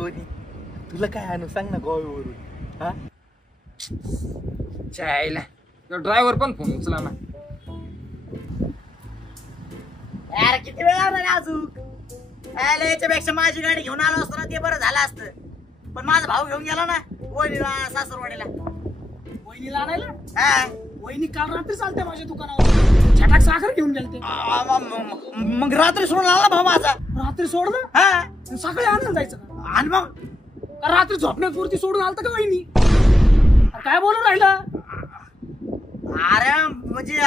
Sony तुला काय आणू सांग ना गोव्यावरून. हा चायला ड्रायव्हर पण फोन उचला ना. यार किती वेळ लागला अजून. याच्यापेक्षा माझी गाडी घेऊन आलो असतो ना ते बरं झालं असतं. पण माझा भाऊ घेऊन गेला ना वहिनीला सासरवाडीला. वहिनीला आणायला? हा वहिनी काल रात्री चालते माझ्या दुकानावर छटाक साखर घेऊन गेलते. मग रात्री सोडून आला भाऊ माझा. रात्री सोडलं? हा सकाळी आणायला जायचं. आणि मग रात्री झोपण्यापुरती सोडून आलत का वहिनी? काय बोलून राहिला? अरे म्हणजे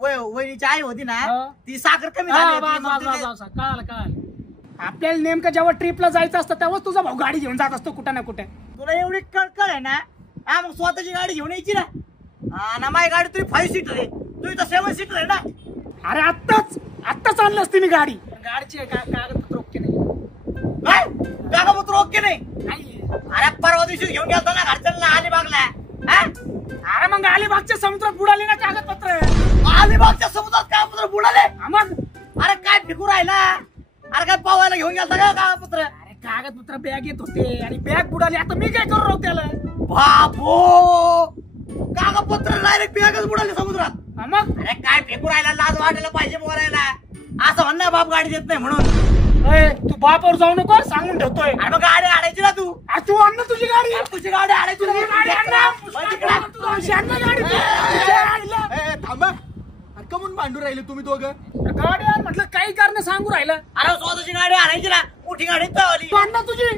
वहिनीची आई होती ना ती साखर कमी कळालं. आपल्याला नेमकं जेव्हा ट्रिपला जायचं असतं तेव्हाच तुझा भाऊ गाडी घेऊन जात असतो कुठे ना कुठे. तुला एवढी कळ आहे ना. हा मग स्वतःची गाडी घेऊन यायची ना. माझी गाडी तुझी 5 सीटर आहे तुझी तर 7 सीटर आहे ना. अरे आत्ताच आणलं असते मी गाडी. गाडीची कागदपत्र ओके नाही. काय कागदपत्र ओके नाही? अरे परवा दिवशी घेऊन गेलतो ना घरच्यांना अलिबागला. अरे मग अलिबागच्या समुद्रात बुडाले ना कागदपत्र. अलिबागच्या समुद्रात कागदपत्र बुडाले? मग अरे काय फिकू राहिला? अरे काय पावायला घेऊन गेलता का कागदपत्र? अरे कागदपत्र बॅग येत होते आणि बॅग बुडाली. आता मी काय करू राहू त्याला? बाबो कागदपत्र डायरेक्ट बॅगच बुडाले समुद्रात. मग अरे काय फेकू राहिला? लाज वाटायला पाहिजे बोलायला. असं म्हणणं बाप गाडी देत नाही म्हणून. तू बापावर जाऊ नको सांगून ठेवतोय. अरे मग गाडी आणायची ना तू. तू आण ना तुझी गाडी. तुझी गाडी आणायची ना. थांबा कमून भांडू राहिले तुम्ही दोघं. गाडी आण म्हटलं काही कारण सांगू राहिलं. अरे स्वतःची गाडी आणायची ना. मोठी गाडी आण ना तुझी.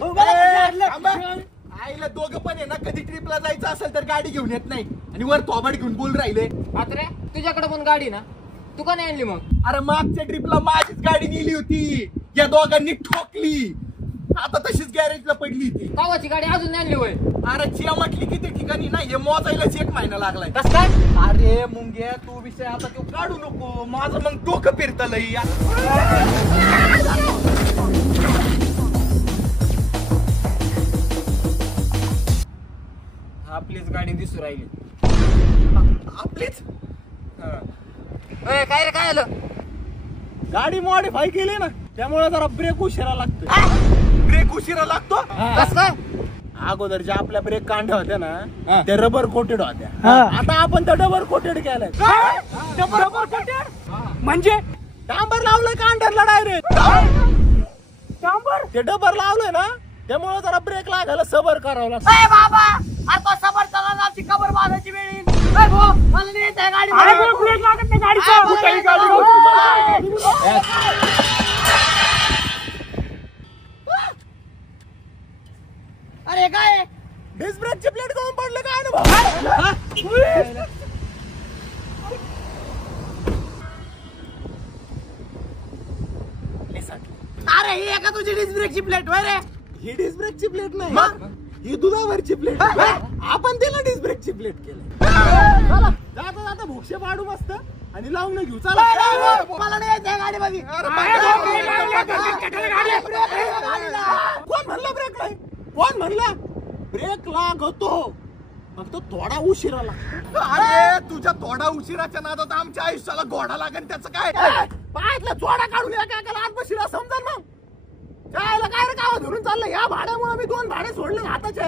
आईला दोघं पण आहे ना कधी ट्रिपला जायचं असेल तर गाडी घेऊन येत नाही आणि वर थोबाड घेऊन बोल राहिले. आता रे तुझ्याकडे पण गाडी ना तू का नाही आणली मग? अरे मागच्या ट्रिपला माझीच गाडी नेली होती या दोघांनी ठोकली. आता तशीच गॅरेजला पडली ती. गावाची गाडी अजून नाही आणली होय? अरे चिया म्हटली किती ठिकाणी नाही हे मोजायलाच 1 महिना लागलाय. कस काय? अरे मुंग्या तू विषय आता तो काढू नको. माझं मग डोकं फिरतं लई. आपलीच गाडी दिसू राहिली. आपलीच काय रे काय आलं? गाडी मॉडिफाय केली ना त्यामुळे जरा ब्रेक उशिरा लागतो. ब्रेक उशिरा लागतो कस काय? अगोदर ज्या आपल्या ब्रेक कांड्या होत्या ना त्या रबर कोटेड होत्या. आता आपण त्या डबल कोटेड केलंय. डबर कोटेड म्हणजे डांबर लावलंय कांड्याला डायरेक्ट. डांबर ते डबर लावलंय ना त्यामुळे जरा ब्रेक लागायला सबर करावं लागतं. बाबा आता सबर चालला आमची कबर बांधायची वेळ येईल. मला नाही येत आहे गाडी. ब्रेक लागत नाही गाडीचा. अरे काय डिस्क ब्रेकची प्लेट करून पडलं काय ना अरे ही एका तुझी डिस्क ब्रेकची प्लेट होय रे? ही डिस्क ब्रेकची प्लेट नाही ही दुधावरची प्लेट. आपण तिला डिस्क ब्रेकची प्लेट केली. जाता जाता भोक्षे पाडू मस्त आणि लावून घेऊ. चला मला नाही येत आहे गाडीमध्ये. कोण म्हणलं ब्रेक नाही? कोण म्हणलं ब्रेक लागतो फक्त थोडा उशिरा लागतो. अरे तुझ्या थोडा उशिराच्या नादात आमच्या आयुष्याला घोडा लागेल त्याचं काय? पायातला चोडा काढून एका आत बशिरा समजा मग काय काय रे गावात धरून चाललं. या भाड्यामुळे मी 2 भाडे सोडले हाताचे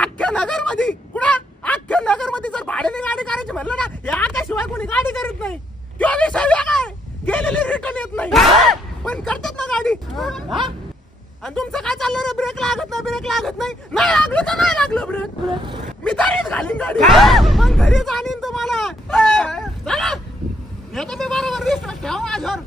अख्ख्या नगर मध्ये. कुणा अख्ख्या नगर मध्ये जर भाड्याने गाडी करायची म्हणलं ना या आकाशिवाय कोणी गाडी करत नाही. तो विषय काय गेलेली रिटर्न येत नाही पण करतात ना गाडी. आणि तुमचं काय चाललं रे? ब्रेक लागत नाही नाही लागलं तर नाही लागलं ब्रेक. मी तरीच घालीन गाडी पण घरीच आणीन तुम्हाला. चला येतो मी बरोबर. विश्वास ठेवा माझ्यावर.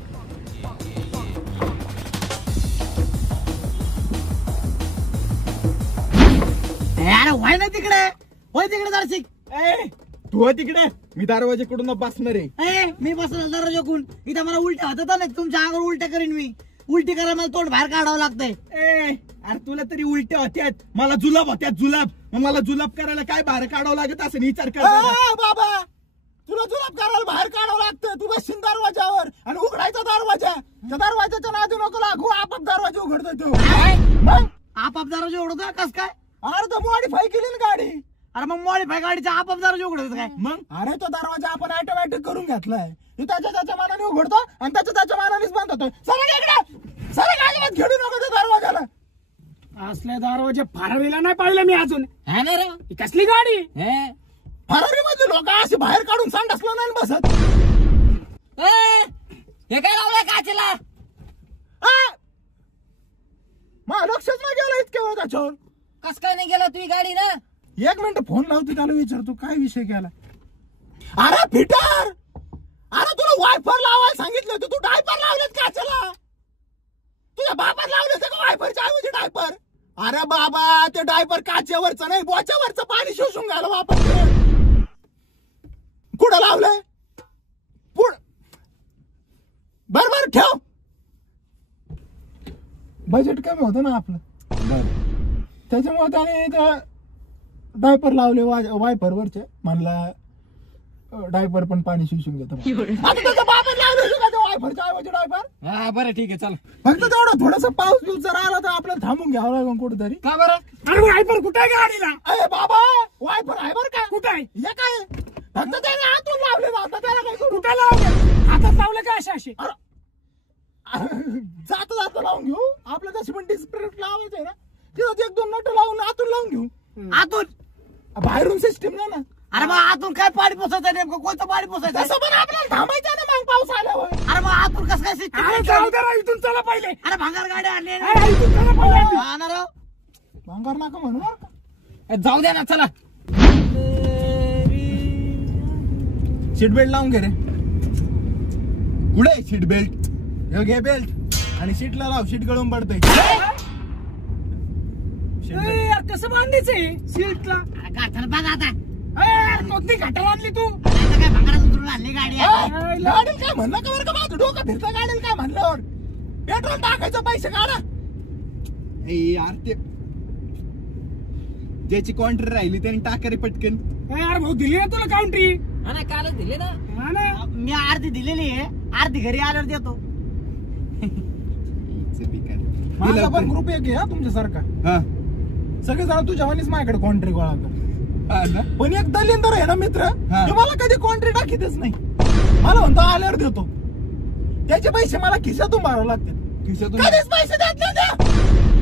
अरे व्हाय ना तिकडे. होय तिकडे दर्शिक. तू तिकडे मी दरवाजेकडून बसणार आहे. मी बसलो दरवाजाकडून. इथं मला उलट्या होतात ना तुमच्या अंगावर उलट्या करीन मी. उलटी करायला मला तोंड बाहेर काढावं लागतंय. अरे तुला तरी उलट्या होत्यात मला जुलाब होत्यात. जुलाब मग मला जुलाब करायला काय बाहेर काढावं लागत असं विचार कर बाबा. तुला जुलाब करायला बाहेर काढावं लागतं. तू बसशील दरवाजावर आणि उघडायचा दरवाजा. त्या दरवाजाच्या नादी नको लागू. आपाप दरवाजा उघडतोय तू. मग आपाप दरवाजा उघडतो कस काय? अरे तो मॉडिफाय केली ना गाडी. अरे मग मॉडिफाय गाडीचा आपाप दरवाजा उघडतो काय? मग अरे तो दरवाजा आपण ऑटोमॅटिक करून घेतलाय. तू त्याच्या मानाने उघडतो आणि त्याच्या मानानेच बंद होतोय. सगळं इकडे सगळं गाडीमध्ये खेळू नको त्या दरवाजाला. असल्या दरवाजे फरारीला नाही पाहिलं मी अजून. हा ना राव. ही कसली गाडी? हे? फरारी मध्ये लोक असे बाहेर काढून सांडसलं नाही बसत. ए, हे काय लावलंय काचेला? मला लक्षच नाही गेलं इतक्या वेळ त्याच्यावर. कस काय नाही गेला तुझी गाडी ना? 1 मिनिट फोन लावतो त्याला विचारतो काय विषय केला. अरे फिटर, अरे तुला वायफर लावायला सांगितलं होतं, तू डायपर लावलेत काचेला. तुझ्या बापात लावले होते का वायफरच्या ऐवजी डायपर? अरे बाबा ते डायपर काचेवरचं नाही बोच्यावरचं पाणी शोषून घ्यायला वापरते. कुठं लावलंय? बर ठेव. बजेट कमी होतं ना आपलं, त्याच्यामुळे त्याने डायपर लावले वायपर वरचे. म्हणला डायपर पण पाणी शिवून घेतो. आता त्याचा बापर लावले का वायफरच्या ऐवजी डायपर? हा बरं ठीक आहे चला. फक्त तेवढं थोडस पाऊस बिऊस जर आला तर आपल्याला थांबून घ्यावं लागेल कुठेतरी. का बरं? अरे वायपर कुठे आहे गाडीला? अरे बाबा वायफर आहे बरं का? कुठे आहे? हे काय फक्त त्याने हातून लावले ना, आता त्याला काय करू? कुठे लावलं? हातात लावलं का असे? जाता जाता लावून घेऊ. आपलं तशी पण डिस्प्ले लावायचं आहे ना, तिथं 1-2 नट लावून आतून लावून घेऊ. आतून बाहेरून सिस्टीम नाही ना. अरे मग आतून काय पाणी पोसायचं नेमकं? कोणतं पाणी पोसायचं? तसं पण आपल्याला थांबायचं ना मग पाऊस आल्यावर. अरे मग आतून कसं काय अरे सिस्टम? जाऊ दे राव, इथून चला पहिले. अरे भांगार गाड्या आणली अरे इथून चला पहिले. हा ना राव. भांगार नका म्हणू बरं का. जाऊ द्या ना चला. सीट बेल्ट लावून घे रे. कुठे सीट बेल्ट? घे बेल्ट आणि सीटला लाव, सीट गळून पडतंय. ए, यार, कसं बांधायचंय सीटला? अरे गाठाला बघ आता. कोणती घाटाला आणली तू? आता काय भांगारात उतरून आणली गाडी? गाडीला काय म्हणलं का बरं का? माझं डोकं फिरतं गाडीला काय म्हणल्यावर. पेट्रोल टाकायचं पैसे काढा. यार ते ज्याची कॉन्ट्री राहिली त्याने टाका रे पटकन. यार भाऊ दिली ना तुला काउंट्री? हा ना कालच दिले ना. हा ना. मी अर्धी दिलेली आहे, अर्धी घरी आल्यावर देतो. माझा पण ग्रुप एक आहे हा तुमच्यासारखा. हा सगळेजण तुझ्या वाणीच माझ्याकडे कॉन्ट्री गोळा कर. हा ना? पण एक दलिंदर आहे ना मित्र, हा. ते मला कधी कॉन्ट्री टाकीतच नाही. मला म्हणतो आल्यावर देतो. त्याचे पैसे मला खिशातून भरावे लागते. खिशातून कधीच पैसे देत नाही ते.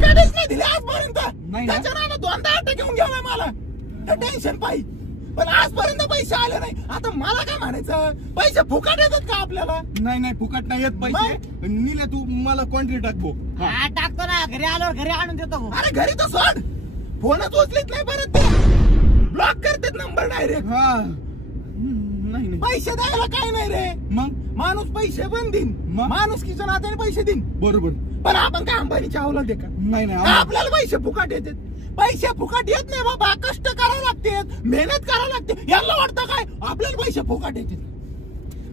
कधीच नाही दिले आजपर्यंत. नाही ना? त्याच्या नादात 2दा अटक घेऊन गेलाय मला. टेन्शन पाहिजे पण आजपर्यंत पैसे आले नाही. आता मला काय म्हणायचं, पैसे फुकट येतात का आपल्याला? नाही फुकट नाही येत पैसे. नीला तू मला कॉन्ट्री टाकबो. हा टाकतो ना, घरी आल्यावर घरी आणून देतो भाऊ. अरे घरी तर सोड, फोनच उचलीत नाही परत ते. ब्लॉक करतात नंबर डायरेक्ट. हा नाही पैसे द्यायला काय नाही रे. मग माणूस पैसे पण देईन, मग? माणूस किच्या नात्याने पैसे देईन. बरोबर. पण आपण काय अंबानीच्या अवलाद आहे का? नाही आपल्याला पैसे फुकट येतात. पैसे फुकट येत नाही बाबा, कष्ट करावं लागते, मेहनत करावं लागते. यांना वाटतं काय आपल्याला पैसे फुकट येतात?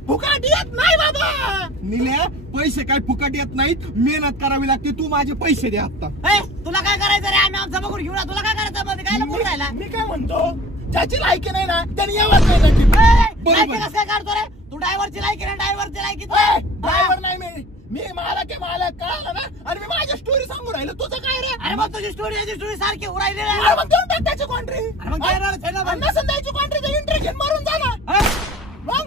फुकट येत नाही बाबा. नील्या पैसे काय फुकट येत नाहीत, मेहनत करावी लागते. तू माझे पैसे दे आता. ए, तुला काय करायचं रे? आम्ही आमचा बघून घेऊ ना. तुला काय करायचं मध्ये? काय बोलून राहिला? मी काय म्हणतो, ज्याची लायकी नाही ना त्यांनी यावंच नाही ना ट्रिप. लायकी कसं काय काढतो रे? तू ड्रायव्हरची लायकी ना, ड्रायव्हरची लायकी. ड्रायव्हर नाही मी मालक आहे. मालक कळालं ना. आणि मी माझी स्टोरी सांगू राहिलो, तुझं काय रे? अरे मग तुझी स्टोरी याची स्टोरी सारखी उरायली रे. अरे मग देऊन टाक त्याची कॉन्ट्री. अरे मग काय राहिलं? छेना बंद. नसेल द्यायची कॉन्ट्री तर इंटरेस्ट मरून जा ना. मग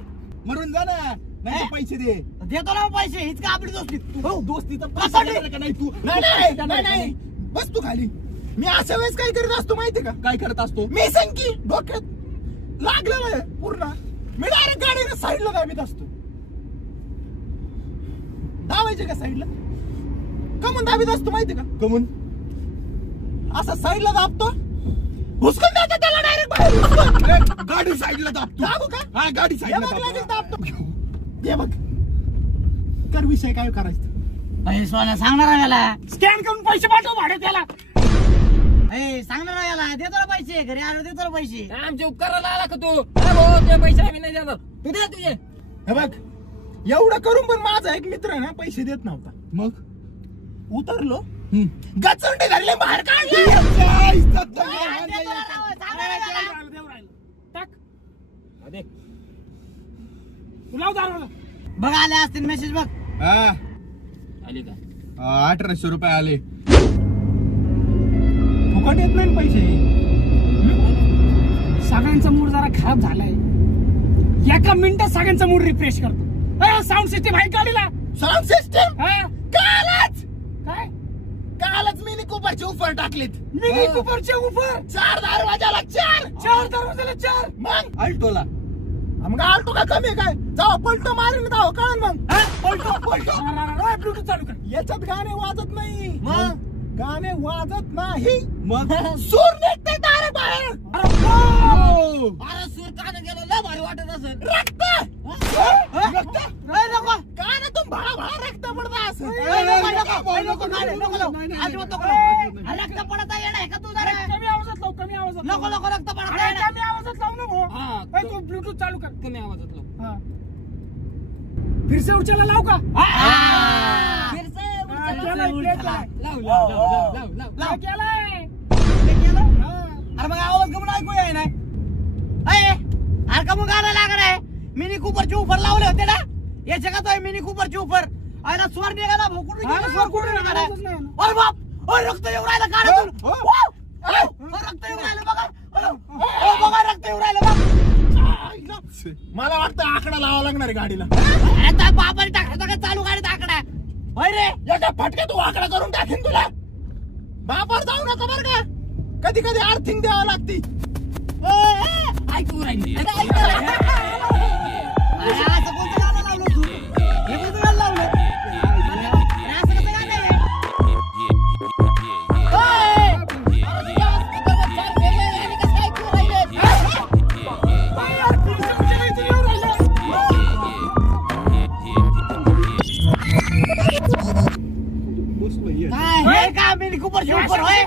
मरून जा ना, नाही तर पैसे दे. देतो ना मग पैसे. हीच का आपली दोस्ती? दोस्तीचा कसं पैसा दे? देणार का नाही तू? नाही बस तू खाली. मी अशा वेळेस काय करीत असतो माहिती का? काय करत असतो? मी संकी डोक्यात लागलेलं आहे पूर्ण. मी डायरेक्ट गाडीने साईडला दाबीत असतो. दाबायचे का साईडला? कमून दाबीत असतो माहिती का? कमून असा साईडला दाबतो, हुसकून जातो त्याला डायरेक्ट बाहेर. गाडी साईडला दाबतो. दाबू का? हा गाडी हे साईडला बघ लगेच दाबतो. दाबतो. हे बघ कर विषय काय करायचं. ए, सोन्या सांगणार आहे याला. स्कॅन करून पैसे पाठव भाडे त्याला. ए, सांगणार आहे याला. देतो ना पैसे, घरी आल्यावर देतो ना पैसे. आमच्या उपकाराला आला का तू? अरे भाऊ तुझे पैसे आम्ही नाही देणार. तू दे तुझे. हे बघ एवढं करून पण माझा एक मित्र आहे ना पैसे देत नव्हता. मग उतरलो, गचंडे धरले बाहेर काढले. टाक. तू लाव दाराला. बघ आले असतील मेसेज बघ. आली का? 1800 रुपये आले. फुकट येत नाही ना पैसे. सगळ्यांचा मूड जरा खराब झालाय. एका मिनिटात सगळ्यांचा मूड रिफ्रेश करतो. साऊंड सिस्टीम आहे गाडीला. साऊंड सिस्टम हा? कालच काय? कालच मी कुपरचे उफर टाकलेत. मिनी कुपरचे उफर 4 दरवाजाला 4. 4 दरवाजाला 4. मग अल्टोला मग आलतो का कमी काय जाऊ पलटो मारीन जाऊ कळण मग. पलटो ब्लूटूथ चालू कर. याच्यात गाणे वाजत नाही. मग गाणे वाजत नाही. मग सूर निघते तारे बाहेर. अरे सूर कान गेलं लय भारी वाटत असेल. रक्त रक्त नाही नको गाणे तुम भळा भळा रक्त पडता असं. नको अजिबात नको. रक्त पडता येणार आहे का तू जरा कमी आवाजात लाव, कमी आवाजात लाव. नको रक्त पडता अरे येणार. कमी आवाजात लाव ना भाऊ. हा, तू ब्लूटूथ चालू कर. कमी आवाजात लाव. हाँ. फिर से उचला लाव का? फिर से केलाय, play केलाय. लाव. केलाय. अरे मग आवाज कमून ऐकू येई नाही. अरे का मग गाणं लागणार आहे. मिनी कुपरचे उफर लावले होते ना याचे का तो मिनी कुपरचे उफर आहे ना. स्वर निघाला भोकुडून गेला. स्वर कुठून निघाला. अरे बाप ओय रक्त येऊ राहिलं काढून. रक्त येऊ राहिलं बघा. बघा रक्त येऊ राहिलं बघ. मला वाटतं आकडा लावा लागणार आहे गाडीला. आता बापाने टाकायचा का चालू गाडीत आकडा होय रे. एका फटक्यात तू आकडा करून टाकेन तुला. बापावर जाऊ नका बरं का. कधी कधी आर्थिंग द्यावं लागती. ऐकू राहिली. असं कोणतं गाणं लावलं तू. हे कोणतं गाणं लावलं. अरे असं कसं गाणं आहे. हे का मिनी कुपरचे उफर होय.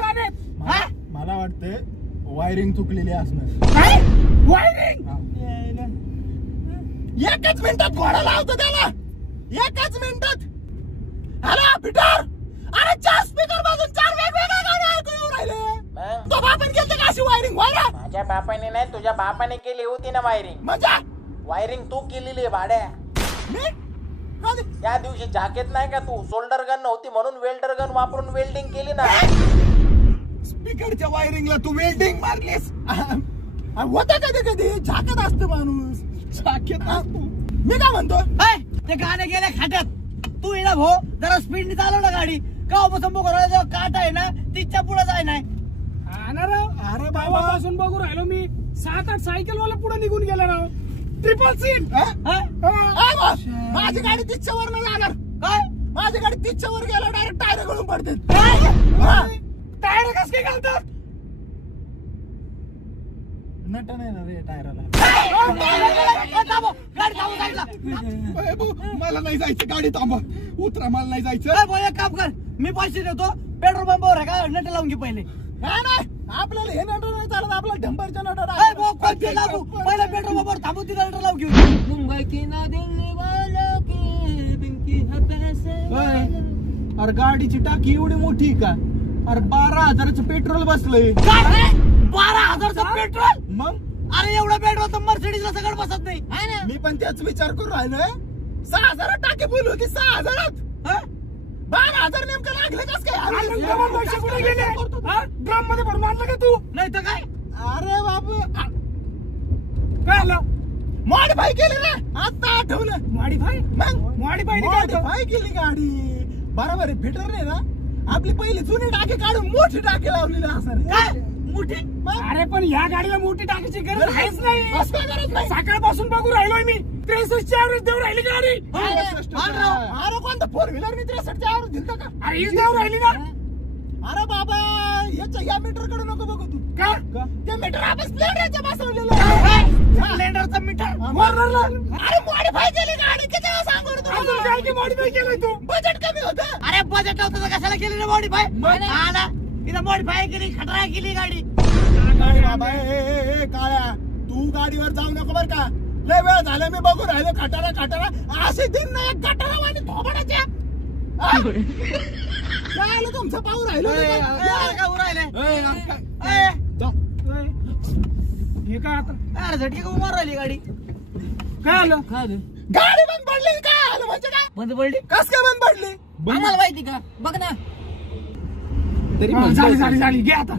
हा? मला वाटतं वायरिंग चुकलेली असणार. काय? वायरिंग. एकच मिनिटात घोडा लावतो त्याला. एकच मिनिटात. Hello Peter. अरे 4 स्पीकर बाजून 4 वेगवेगळे गाणे ऐकू येऊ राहिले. तो बापाने केलं का अशी वायरिंग व्हायला. माझ्या बापाने नाही तुझ्या बापाने केली होती ना वायरिंग. मजा वायरिंग तू केलेली आहे भाड्या. मी कधी त्या दिवशी जाकेत नाही का तू शोल्डर गन नव्हती म्हणून वेल्डर गन वापरून वेल्डिंग केली ना. स्पीकरच्या वायरिंगला तू वेल्डिंग मारलीस. होता कधी कधी झाकत असतो माणूस. झाकेत असतो. मी काय म्हणतो हाय, ते गाणे गेले खाट्यात. तू ये ना भो जरा स्पीडने चालव ना गाडी. का संभव करायला काट आहे ना तिच्या पुढे जाय नाही. हा ना राव. अरे बाबापासून बघू राहिलो मी 7-8 सायकल वाला पुढे निघून गेला राव. Triple seat. माझी गाडी 30च्या वर नाही जाणार. काय माझी गाडी 30च्या वर गेला डायरेक्ट टायर गळून पडते. टायर कस काय घालतात. नट नाही ना रे टायराला. गाडी थांबव साईडला. ए भाऊ, मला नाही जायचं. गाडी थांबा. उतरा. मला नाही जायचं. भाऊ एक काम कर मी पैसे देतो. पेट्रोल पंपावर आहे का नट लावून घे पहिले. नाही आपल्याला हे नट नाही चालत. आपल्याला ढंबरच्या नट भाऊ कोणते लागू पहिला पेट्रोल पंपावर थांबू तिथे नट लावून घेऊ. मुंबई की ना दिल्ली वालों की बिंकी है पैसे. अरे गाडीची टाकी एवढी मोठी का. अरे 12,000चं पेट्रोल बसलंय. काय 12,000चं पेट्रोल. मग अरे एवढं पेट्रोल तर मर्सिडीजला सगळं बसत नाही. मी पण त्याच विचार करून राहिलोय. 6,000 टाकी बोलू की 6,000. 12,000 नेमकं लागले कस काय. पैसे कुठे गेले. ड्रम मध्ये भरून आणलं का तू. नाही तर काय. अरे बाबू काय आलं. मॉडिफाय केली ना आता आठवलं. मॉडिफाय. मग मॉडिफाय मॉडिफाय केली गाडी. बरोबर आहे. फिटर नाही ना आपली पहिली जुनी टाकी काढून मोठी टाकी लावलेली असं. काय मोठी. अरे पण ह्या गाडीला मोठी टाकीची गरज आहेच नाही. कसं काय गरज नाही. सकाळपासून बघू राहिलोय मी 63ची ऍव्हरेज देऊ राहिली गाडी. अरे कोणता 4 व्हीलर मी 63च्या ऍव्हरेज दिलता का. अरे हीच देऊ राहिली ना. अरे बाबा या मीटर कडे नको बघू तू. का ते मीटर आपण स्प्लेंडरचं बसवलेलं. स्प्लेंडरचं मीटर. कॉर्नरला. अरे मॉडिफाय केली गाडी किती वेळा सांगू रे अजून तुला. काय की मॉडिफाय केलंय तू. बजेट कमी होतं. अरे बजेट होतं तर कशाला केली रे मॉडिफाय. हा ना इथं मॉडिफाय केली खटरा केली गाडी. बाबा ए काळ्या तू गाडीवर जाऊ नको बर का. लय वेळ झाला मी बघू राहिलो खटारा असे दिन ना एक गटारा वाणी थोबडाच्या. काय आलं तुमचं पाहू राहिलो मी काय? काय उरायले. हे काय आता. अरे झटके का उमार राहिली गाडी. काय आलं. गाडी बंद पडली. काय आलं म्हणजे काय बंद पडली. कस काय बंद पडली. आम्हाला माहिती का बघ ना. झाली घे आता.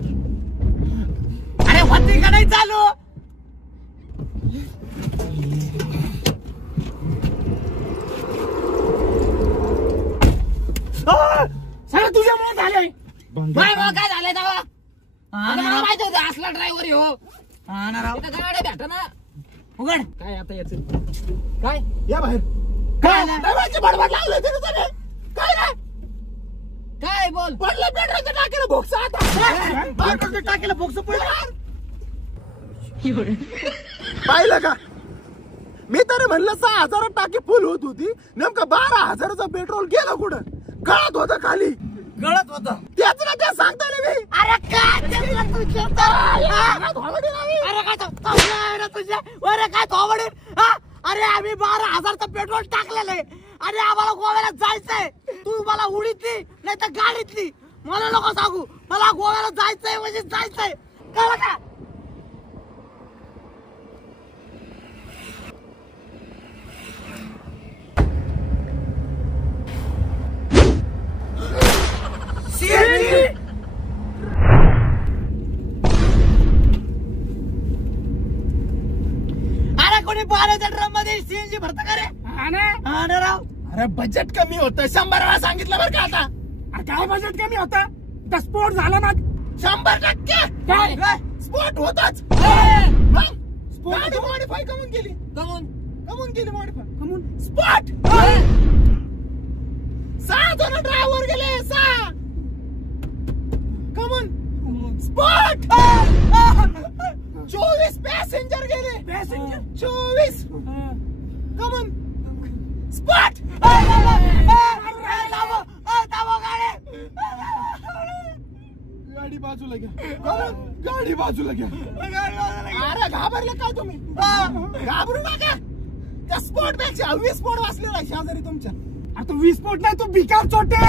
अरे होती का नाही चालू. सगळं तुझ्यामुळे झालंय. बाय मग काय झालंय तेव्हा? मला माहिती होतं असला ड्रायव्हर हो. गाड्या भेटा ना. उघड काय आता याच काय या बाहेर. काय ना? दरवाजे बडबड लावले तिने त्याने. काय रे? काय बोल पडलं पेट्रोलच्या टाकीला भोगसा आता. पेट्रोलच्या टाकीला बोक्स पडलं. पाहिलं का? मी तरी म्हणलं 6,000 टाकी फुल होत होती, नेमकं 12,000चं पेट्रोल गेलं कुठं? गळत होतं खाली. गळत होत. त्याच ना ते सांगता ना मी. अरे काय तुझ्या अरे काय थोबाडी नाही. अरे काय तुझ्या अरे काय थोबडे. अरे आम्ही 12,000चं पेट्रोल टाकलेलं आहे आणि आम्हाला गोव्याला जायचंय. तू मला उडीतली नाही तर गाडीतली. मला नको सांगू. मला गोव्याला जायचंय म्हणजे जायचंय. कळलं का? अरे कोणी पाण्याच्या ड्रम मध्ये सीएनजी भरतं का रे? हा ना. हा ना राव. अरे बजेट कमी होतं. 100 वेळा सांगितलं बरं का आता. अरे काय बजेट कमी होता? तर स्पोर्ट झाला मग 100% काय? स्पॉट होताच. गाडी मॉडिफाय कमून केली. कमून केली मॉडिफाय. कमून स्पॉट. 6 जण ड्रायव्हर गेले. 6 कमून स्पॉट. 24 पॅसेंजर गेले. पॅसेंजर 24 कमून स्पॉट. गाडी बाजूला घ्या. गाडी बाजूला घ्या. अरे घाबरले काय तुम्ही? घाबरू नका. त्या स्पॉट पेक्षा 20 स्पॉट वाचलेला आहे शेजारी तुमच्या. अरे तू 20 फूट नाही, तू भिकार चोटे.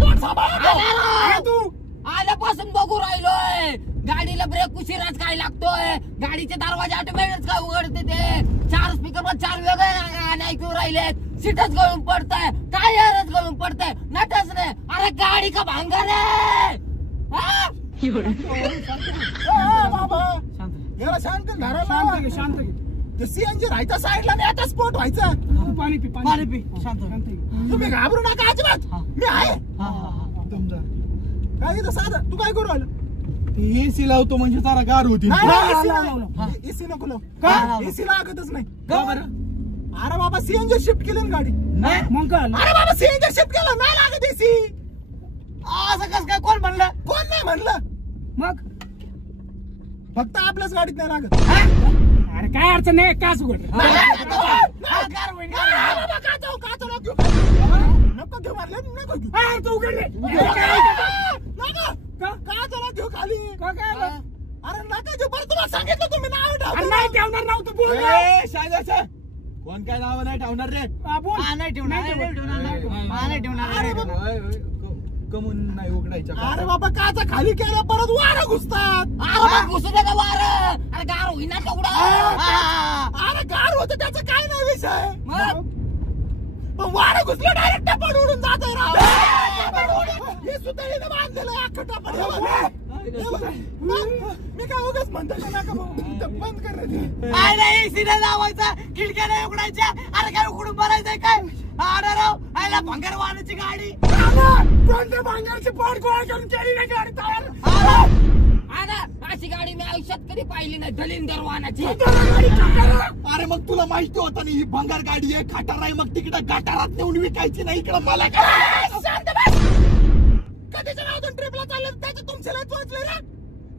तोंड सांभाळा. अरे तू आल्यापासून बघू राहिलोय. गाडीला ब्रेक उशिराच काय लागतोय. गाडीचे दरवाजे ऑटोमॅटिक काय उघडते ते. 4 स्पीकर वर 4 वेगळे गाणे ऐकू राहिलेत. सीटच गळून पडतंय. टायरच गळून पडतंय. नटच नाही. अरे गाडी का भांगर आहे. बाबा जरा शांत धरा. शांत घे, शांत घे. ते सीएनजी राहायच्या साईडला नाही आता स्पॉट व्हायचा. तू पाणी पी, पाणी पी. शांत. घे. तुम्ही घाबरू नका अजिबात. मी आहे. समजा काय इथं साधं. तू काय करू राहिलं? एसी लावतो म्हणजे जरा गार होती. एसी नको लावू. का? एसी लागतच नाही. का बरं? अरे बाबा सीएनजी शिफ्ट केली ना गाडी. मग काय झालं? अरे बाबा सीएनजी शिफ्ट केलं नाही लागत एसी. असं कसं काय कोण म्हणलं? कोण नाही म्हणलं. मग फक्त आपल्याच गाडीत नाही लागत. अरे काय अडचण नाही, काच उघड. नको घेऊ म्हणलं. नको घेऊ. तू उघड रे. नको घेऊ खाली. काय आलं? अरे नका घेऊ. बरं तुम्हाला सांगितलं तुम्ही नाव अरे ठेवलं. नाही ठेवणार नव्हतं, बोल. कोण काय नाव नाही ठेवणार रे. बोल. नाही ठेवणार. नाही ठेवणार. अरे बाबा. कमून नाही उघडायच्या. अरे बाबा काचा खाली केला परत वारं घुसतात. अरे घुसू दे का वारं. अरे गार होईना तेवढं. अरे गार होतं त्याचा काय नाही विषय. मग पण वारं घुसलं डायरेक्ट टपाड उडून जात राव. हे सुतळीने बांधलेलं आहे अख्खं टपाड. मी काय उगाच म्हणतो का नका बंद कर रे. काय नाही. सिने लावायचा. खिडक्या नाही उघडायच्या. अरे काय उघडून भरायचंय काय? अरे राव आयला भंगार वाहनाची गाडी. कोणत्या भांगारची पोट गोळा करून केली नाही गाडी तयार. अशी गाडी मी आयुष्यात कधी पाहिली नाही. दलिंदर वाहनाची. अरे मग तुला माहिती होतं ना ही भंगार गाडी आहे, खटार आहे, मग तिकडे गटारात नेऊन विकायची नाही. इकडे मला काय. कधीच्या नावातून ट्रिपला चाललं त्याचं तुमच्याला वाचलं रे.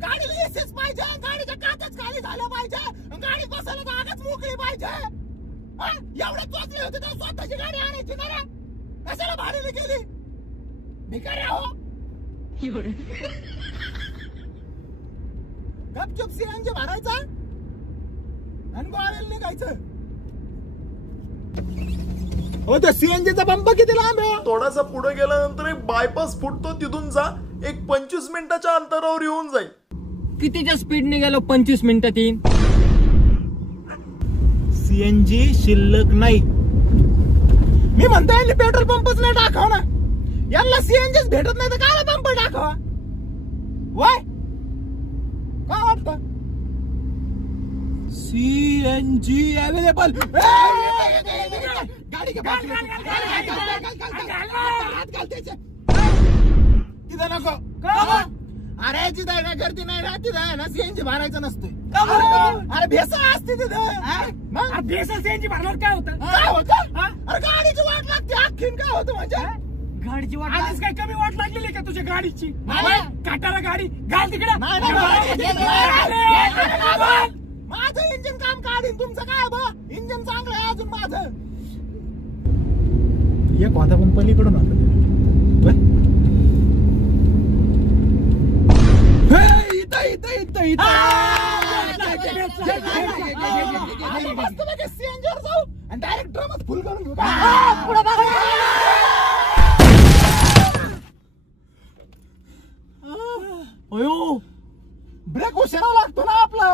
गाडीला एसएस पाहिजे. गाडीच्या काचच खाली झालं पाहिजे. गाडीत बसायला जागाच मोकळी पाहिजे. एवढं चोचले होते तर स्वतःची गाडी आणायची ना रे. कशाला भाडीने गेली? भिकारी हो. गपचूप सीएनजी भरायचा आणि गोव्याला निघायचं. हो त्या सीएनजीचा पंप किती लांब आहे? थोडासा पुढे गेल्यानंतर एक बायपास फुटतो, तिथून जा. एक 25 मिनिटाच्या अंतरावर येऊन जाईल. कितीच्या स्पीडने गेलो? 25 मिनिटात येईन. सीएनजी शिल्लक नाही. मी म्हणतोय पेट्रोल पंपच नाही टाकाव ना. यांना सीएनजीच भेटत नाही तर काय पंप टाकावा? वय काय वाटतं? CNG available. गाडी घे घाल, घाल, घाल, घाल, घाल, घाल, घाल, घाल, घाल, घाल. हात घाल त्याचे. तिथं नको. अरे जिथं आहे ना गर्दी नाही ना तिथं आहे ना सीएनजी भरायचं नसतंय. का बरं? अरे भेसळ असते तिथं. मग बेसल सीएनजी भरणार काय होतं? काय होतं? अरे गाडीची वाट लागते अख्खीन. काय होतं म्हणजे गाडीची वाट आधीच काय कमी वाट लागलेली का तुझ्या गाडीची? नाही. काटाला गाडी घाल तिकडे. नाही, नाही. माझं इंजिन काम काढीन. तुमचं काय बा इंजिन चांगलं आहे अजून माझं. एक होता पण पलीकडून होता. मस्त पैकी सीएनजी वर जाऊ आणि डायरेक्ट ड्रमच फुल करून घेऊ. ब्रेक उशिरा लागतो ना आपला.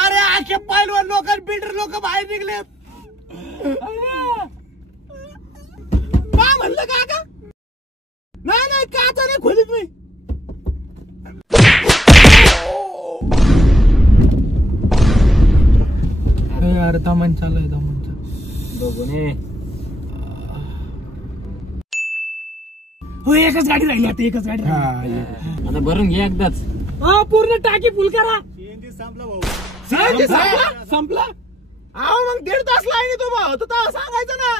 अरे आखे पैलवान लोक बिल्डर लोक बाहेर निघले. काय म्हणलं काका? नाही काचा नाही खोलीत मी. अरे दमन चालू आहे बघून हो एकच गाडी राहिली आता. एकच गाडी राहिली. आता भरून घे एकदाच. पूर्ण टाकी फुल करा. सीएनजी संपला. अहो मग 1.5 तास लाईन तो भाऊ तर तेव्हा सांगायचं ना.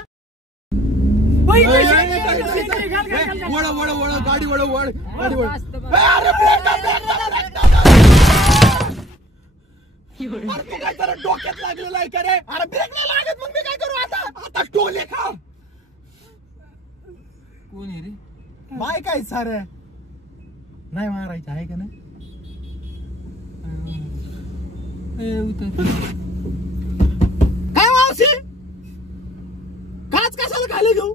वळ गाडी वळ. अरे तू काय जरा डोक्यात लागलेला आहे का रे? अरे ब्रेक नाही लागत मग मी काय करू आता टोले खा. कोण आहे रे? बाय काय सारे नाही मारायचं आहे का नाही? काय मावशी काच कशाला खाली घेऊ?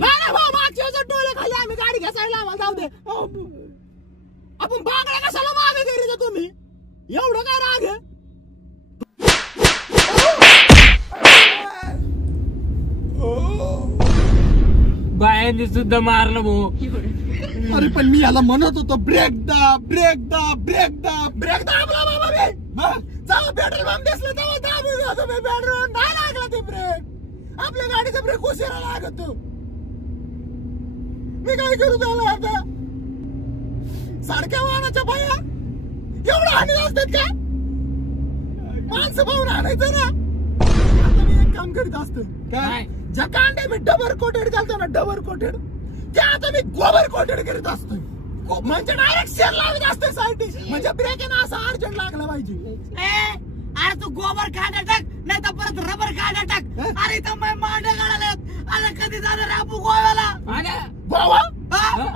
नाही भाऊ मागच्या वेळेस टोले खाली आम्ही गाडी घ्यायला आम्हाला जाऊ दे. आपण बागड्या कशाला मागे गेली तुम्ही? एवढं काय राग आहे? बायांनी सुद्धा मारलं भाऊ. अरे पण मी याला म्हणत होतो ब्रेक दाब. दाबला बाबा मी. जाऊ पेट्रोल पंप दिसलं तेव्हा दाबून होतो मी पेट्रोल. नाही लागला ते ब्रेक. आपल्या गाडीचा ब्रेक उशिरा लागतो. मी काय करू त्याला आता? सारख्या वाहनाच्या बाया एवढं हानी असतात का? माणसं पाहून आणायचं ना. आता मी एक काम करीत असतो. काय? ज्या कांडे मी डबल कोटेड घालतो ना डबल कोटेड ते आता मी गोबर कोटेड करीत असतो. म्हणजे डायरेक्ट शेर लावत असते साईड. म्हणजे ब्रेक आहे ना असं अर्जंट लागला पाहिजे. अरे तू गोबर काढा टाक नाही तर परत रबर काढा टाक. अरे इथं मांडे काढायला. अरे कधी जाणार आपण गोव्याला? गोवा?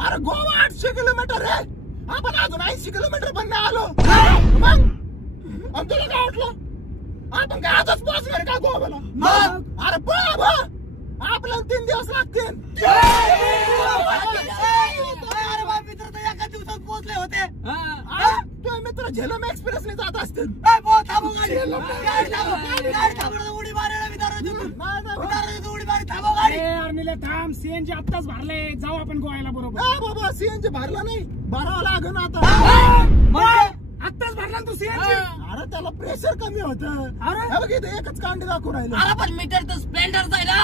अरे गोवा 800 किलोमीटर आहे. आपण अजून 80 किलोमीटर पण नाही आलो. मग तुला काय वाटलं आपण काय आजच पोहोचणार का गोव्याला? मग अरे बाबा आपल्याला 3 दिवस लागतील. अरे बा मित्र तर एका दिवसात पोहोचले होते. तुझे मित्र झेलम एक्सप्रेस ने जात असतील. उडी मारायला उडी मारी थांबव गाडी. अर्निले थांब. सीएनजी आत्ताच भरले. जाऊ आपण गोव्याला बरोबर. बाबा सीएनजी भरला नाही. भरावं लागेल आता. आत्ताच भरला तू सीएनजी? अरे त्याला प्रेशर कमी होतं. अरे बघ इथे एकच कांडी दाखवून राहिले. अरे पण मीटर तर स्प्लेंडर आहे ना.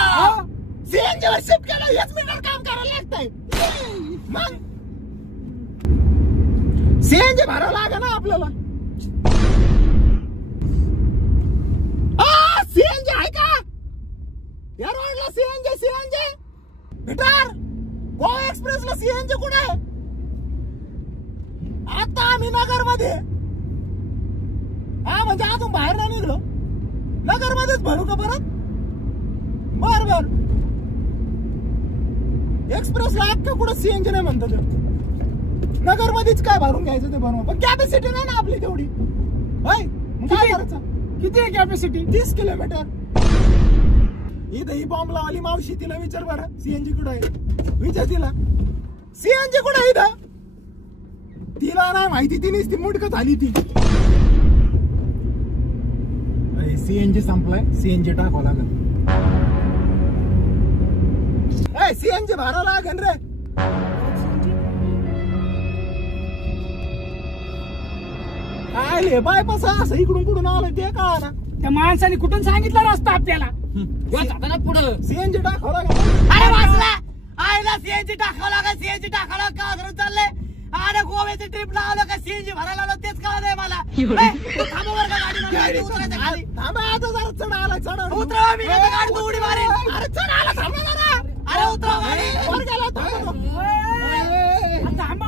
सीएनजी वर शिफ्ट केलं हेच मीटर काम करायला लागतंय. मग सीएनजी भरावं लागेल ना आपल्याला. सीएनजी आहे का या रोडला? सीएनजी मीटर गोवा एक्सप्रेसला सीएनजी कुठे आहे? आता आम्ही नगर मध्ये. म्हणजे अजून बाहेर नाही निघलो. नगर मध्येच भरू का परत? बर एक्सप्रेसला अख्खं कुठं सीएनजी नाही म्हणतात. नगर मध्येच काय भरून घ्यायचं ते भरून. पण कॅपॅसिटी नाही ना आपली तेवढी. मग काय करायचं? किती आहे कॅपॅसिटी? 30 किलोमीटर. इथं ही बॉम्ब लावली मावशी. तिला विचार बरं सीएनजी कुठं आहे? विचार तिला सीएनजी कुठं आहे इथं? तिला नाही माहिती. तिनेच ती मुडकं झाली ती. सीएनजी संपलाय. सीएनजी टाकावं लागेल. सीएनजी भरावं लागेल रे. काय बायपास असं इकडून कुठून आलं ते का ना? त्या माणसाने कुठून सांगितलं रस्ता आपल्याला? पुढं सीएनजी टाकावं लागेल. अरे वाचला. आईला सीएनजी टाकावं लागेल, सीएनजी टाकावं का धरून चाललंय. अरे गोव्याची ट्रिप लावलं का सीएनजी भरायला लावलं तेच कळत आहे मला. थांबा बरं का गाडी, उतरायचं खाली. थांबा आता जरा चढ आला चढ उतरा, मी आता गाडी उडी मारेन. अरे चढ आला थांबा जरा. अरे उतरा गाडी. वर गेला थांबा तो. थांबा.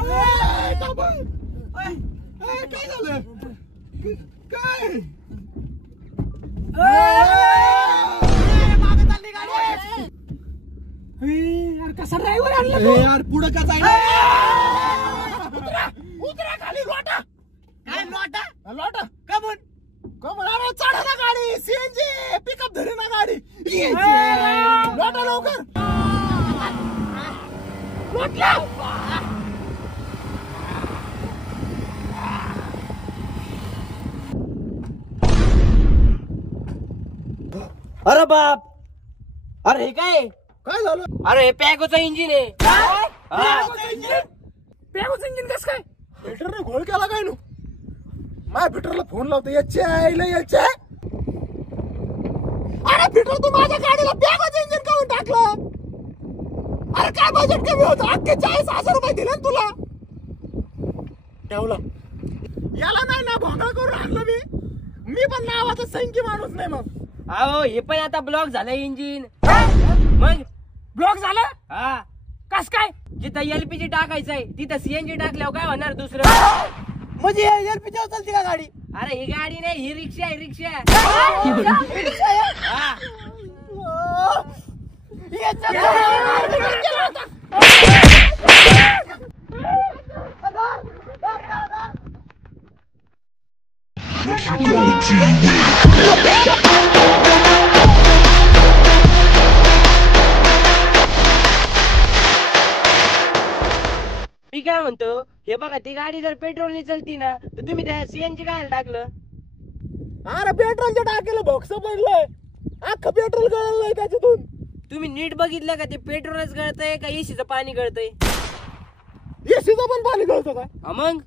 थांबा. काय झालं काय मागे चालली गाडी. यार कसा ड्रायव्हर आणला ए यार पुढं का जायला उतरा खाली लोटा काय लोटा लोटा कमून कमळ अरे चढा ना गाडी सीएनजी पिकअप धरी ना गाडी लोटा लवकर लोटला अरे बाप. अरे हे काय काय झालं अरे हे पॅगोचं इंजिन आहे. पॅगोचं इंजिन कसं काय फिल्टरने घोळ केला काय नु माझ्या फिल्टरला फोन लावतो याचे याचे अरे फिल्टर तू माझ्या गाडीला पॅगोचं इंजिन काढून टाकलं अरे काय बजेट कमी होतं 48,000 रुपये दिले ना तुला ठेवलं याला नाही ना भोंगा करून आणलं मी पण नावाचा संकी माणूस नाही मग अहो हे पण आता ब्लॉक झालं इंजिन. मग ब्लॉक झालं हा कस काय जिथं एलपीजी टाकायचंय तिथं सीएनजी टाकल्यावर काय होणार दुसरं. म्हणजे एलपीजी चालते का गाडी अरे ही गाडी नाही, ही रिक्षा आहे रिक्षा. हा. मी काय म्हणतो हे बघा ती गाडी जर पेट्रोलने चलती ना तर तुम्ही त्या सीएनजी काय टाकलं. अरे पेट्रोलच्या टाकीला बॉक्स पडलंय अख्खं पेट्रोल गळलंय त्याच्यातून तुम्ही नीट बघितलं का ते पेट्रोलच गळतंय का एसीचं पाणी गळतंय. एसीचं पण पाणी गळतं का मग